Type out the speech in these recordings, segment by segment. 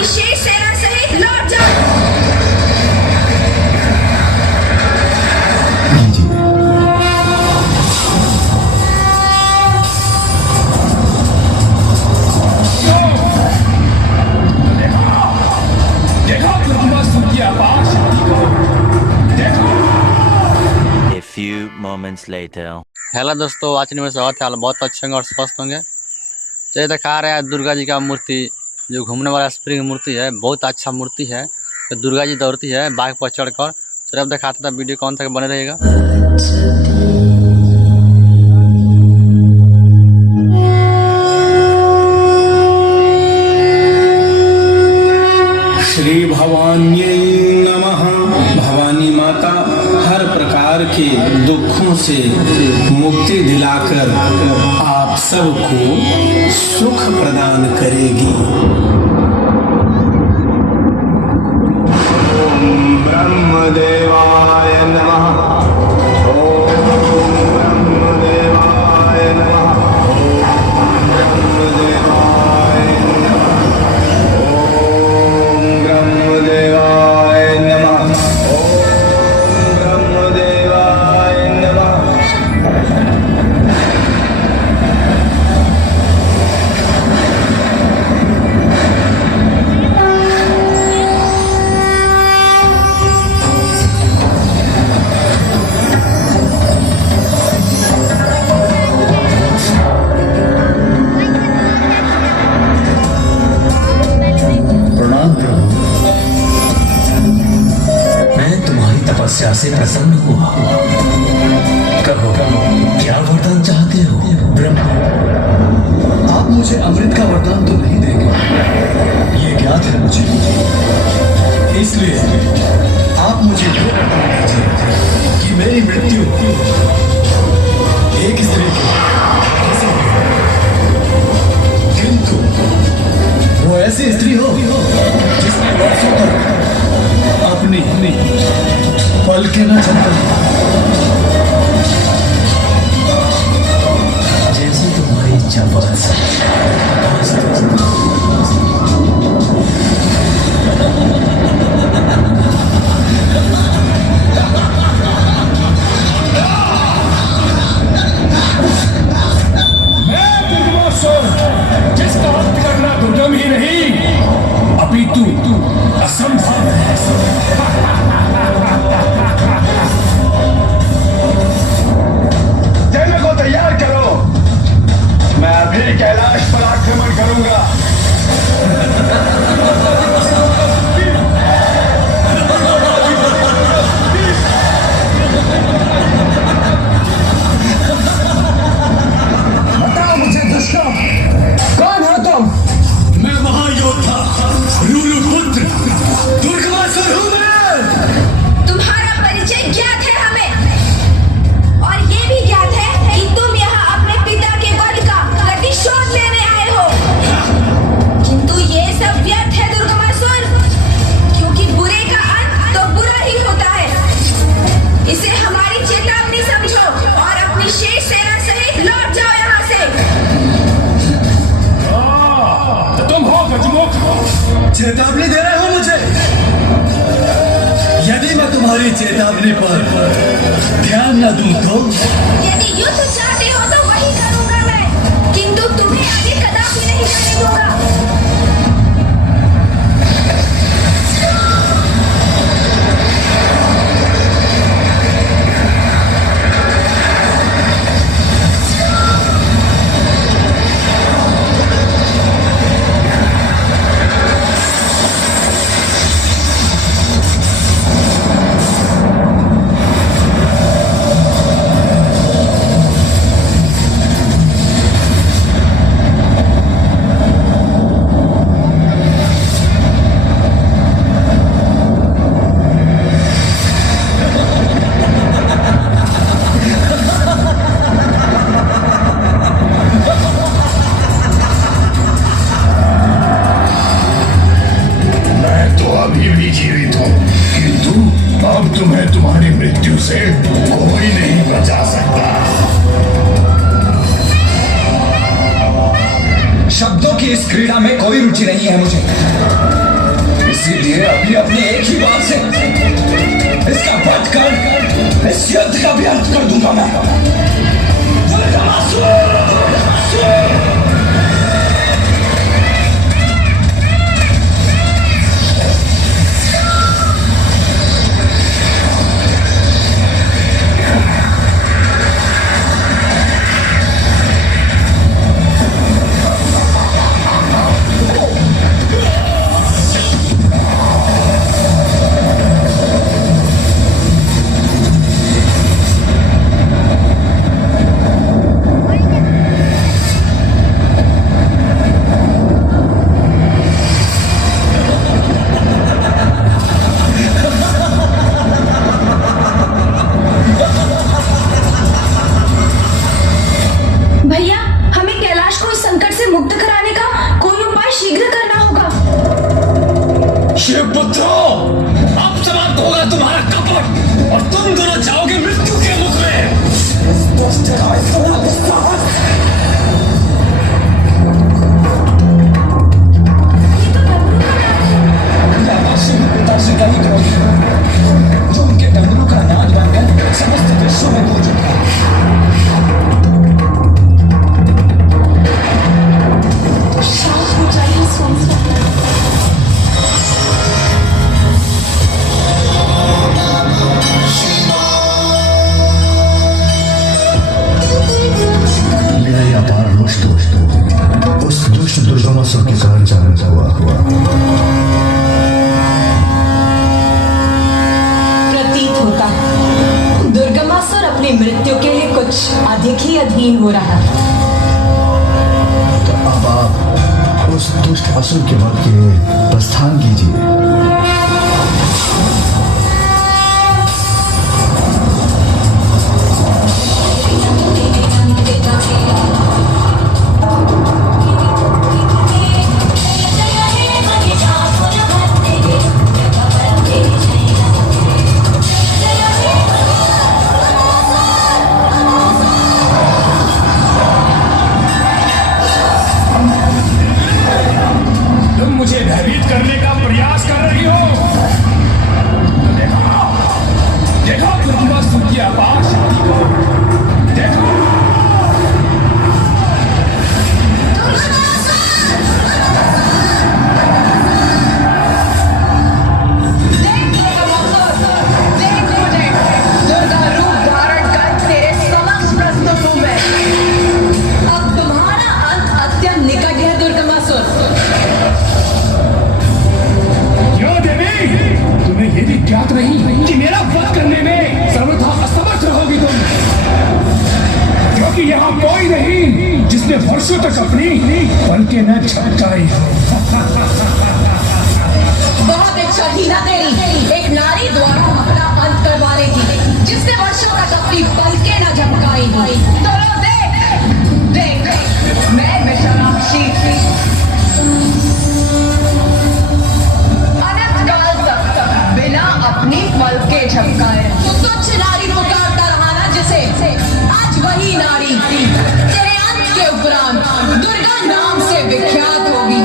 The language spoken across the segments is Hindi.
अपनी शेष सेना सहित लौट जाओ। A few moments later. Hello दोस्तों, आज मेरे स्वागत है। बहुत अच्छे होंगे और स्वस्थ होंगे। चलिए दिखा रहे हैं दुर्गा जी का मूर्ति, जो घूमने वाला स्प्रिंग मूर्ति है। बहुत अच्छा मूर्ति है। तो दुर्गा जी दौड़ती है बाइक पर चढ़कर। चलिए अब दिखाते था, वीडियो कौन तक बने रहेगा। श्री भवान्यै नमः। भवानी माता हर प्रकार के दुखों से मुक्ति दिलाकर आप सबको सुख प्रदान करेगी। ओम ब्रह्मदेवाय नमः। तपस्या से प्रसन्न हुआ। कहो क्या वरदान चाहते हो? ब्रह्मा, आप मुझे अमृत का वरदान तो नहीं देंगे, ये ज्ञात है मुझे। इसलिए आप मुझे ये वरदान दीजिए कि मेरी मृत्यु एक स्त्री की कैसे हो, किंतु वो ऐसी स्त्री हो जिसने वर्षों तक अपनी पल के न चलता, जैसे तुम्हारी इच्छा बस। जिसका अंत करना दुर्गम ही नहीं अपितु असंभव है। सैन्य को तैयार करो, मैं अभी कैलाश पर आक्रमण करूंगा। बताओ मुझे दुष्टों, कौन हो तुम? मैं महायोद्धा रुरुपुत्र दुर्गमासुर हूँ। तुम्हारा परिचय ज्ञात है हमें, और ये भी ज्ञात है कि तुम यहाँ अपने पिता के वध का प्रतिशोध लेने आए हो। किंतु ये सब व्यर्थ है दुर्गमासुर, क्योंकि बुरे का अंत तो बुरा ही होता है। इसे हमारी चेतावनी समझो और अपनी शेष सेना सहित लौट जाओ यहाँ से। तो तुम हो गजमुख, चेतावनी दे रहे हो मुझे? यदि मैं तुम्हारी चेतावनी पर ध्यान न दूं तो? यदि युद्ध चाहते हो तो वही करूंगा मैं, किंतु तुम्हें आगे कदापि नहीं जाने दूंगा। से कोई नहीं बचा सकता। शब्दों की इस क्रीड़ा में कोई रुचि नहीं है मुझे। इसीलिए अभी अपने एक ही बात से इसका वध कर इस युद्ध का भी अंत कर दूंगा मैं। भैया, हमें कैलाश को इस संकट से मुक्त कराने का कोई उपाय शीघ्र करना होगा। शिवपुत्रो, अब समाप्त होगा तुम्हारा कपट और तुम दोनों जाओगे मृत्यु के मुख में। जो उनके डमरू का नाद बनकर समस्त विश्व में गूंज उठा। शांत हो जाइए स्वामी। मेरा ये अपार रुष्ट उस दुष्ट दुर्गमासुर के कारण जागृत हुआ। प्रतीत होता दुर्गमासुर अपनी मृत्यु के लिए कुछ अधिक ही अधीन हो रहा है। तो अब आप उस दुष्ट असुर के वध के लिए प्रस्थान कीजिए। तुम मुझे भयभीत करने का प्रयास कर रही हो। देखो दुर्गमासुर की अपार शक्ति को। देखो दुर्गा रूप धारण कर तेरे समक्ष प्रस्तुत हूं मैं। अब तुम्हारा अंत अत्यंत निकट है दुर्गमासुर। क्यों देवी, तुम्हें ये भी ज्ञात नहीं कि मेरा वध करने में सर्वथा असमर्थ रहोगी तुम, क्योंकि यहाँ कोई नहीं जिसने वर्षों तक अपनी पलकें न झपकाई हो। बहुत इच्छा थी ना तेरी एक नारी द्वारा अपना अंत करवाने की, जिसने वर्षों तक अपनी पलकें न झपकाई थी। तो लो देख देख, मैं विशालाक्षी अनंत काल तक बिना अपनी पलकें झपकाए तो तुच्छ नारी पुकारता रहा ना जिसे, आज वही नारी तेरे अंत के उपरांत दुर्गा नाम से विख्यात होगी।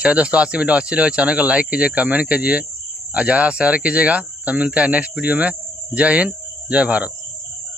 चलिए दोस्तों, आज की वीडियो अच्छी लगे चैनल को लाइक कीजिए, कमेंट कीजिए और ज़्यादा शेयर कीजिएगा। तो मिलते हैं नेक्स्ट वीडियो में। जय हिंद, जय भारत।